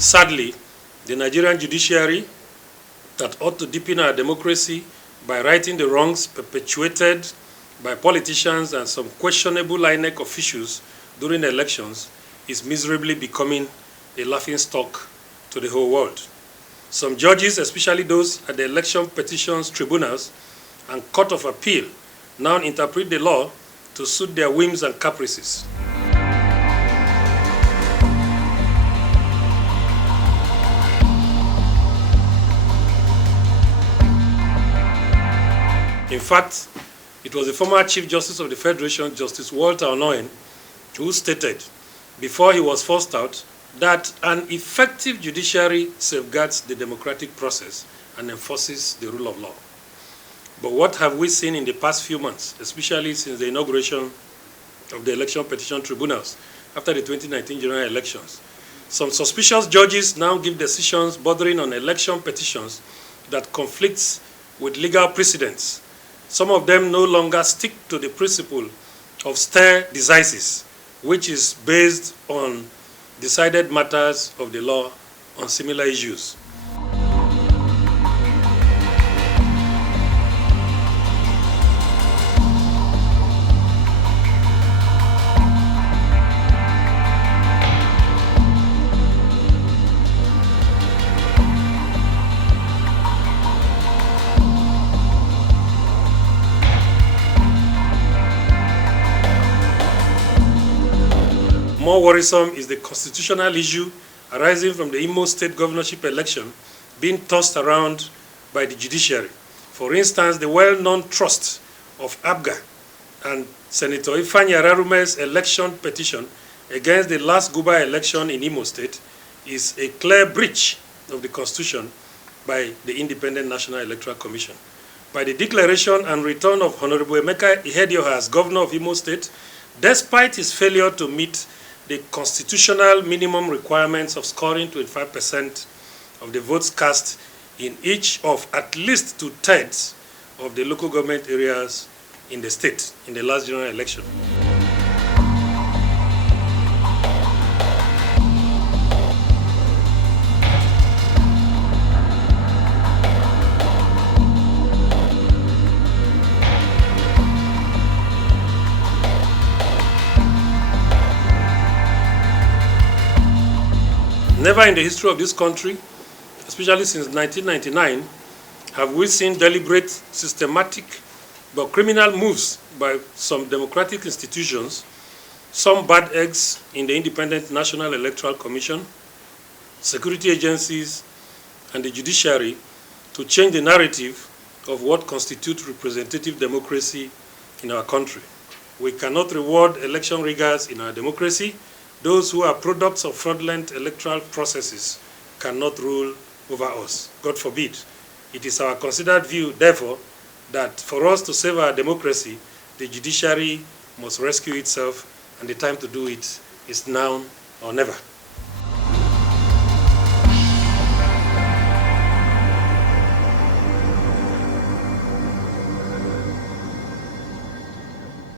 Sadly, the Nigerian judiciary that ought to deepen our democracy by righting the wrongs perpetuated by politicians and some questionable INEC officials during elections is miserably becoming a laughingstock to the whole world. Some judges, especially those at the election petitions tribunals and Court of Appeal, now interpret the law to suit their whims and caprices. In fact, it was the former Chief Justice of the Federation, Justice Walter Onoyen, who stated, before he was forced out, that an effective judiciary safeguards the democratic process and enforces the rule of law. But what have we seen in the past few months, especially since the inauguration of the election petition tribunals after the 2019 general elections? Some suspicious judges now give decisions bordering on election petitions that conflicts with legal precedents. Some of them no longer stick to the principle of stare decisis, which is based on decided matters of the law on similar issues. More worrisome is the constitutional issue arising from the Imo State governorship election being tossed around by the judiciary. For instance, the well-known trust of ABGA and Senator Ifeanyi Ararume's election petition against the last Guba election in Imo State is a clear breach of the Constitution by the Independent National Electoral Commission. By the declaration and return of Honorable Emeka Ihedioha as governor of Imo State, despite his failure to meet the constitutional minimum requirements of scoring 25% of the votes cast in each of at least 2/3 of the local government areas in the state in the last general election. Never in the history of this country, especially since 1999, have we seen deliberate, systematic, but criminal moves by some democratic institutions, some bad eggs in the Independent National Electoral Commission, security agencies, and the judiciary to change the narrative of what constitutes representative democracy in our country. We cannot reward election riggers in our democracy. Those who are products of fraudulent electoral processes cannot rule over us. God forbid. It is our considered view, therefore, that for us to save our democracy, the judiciary must rescue itself, and the time to do it is now or never.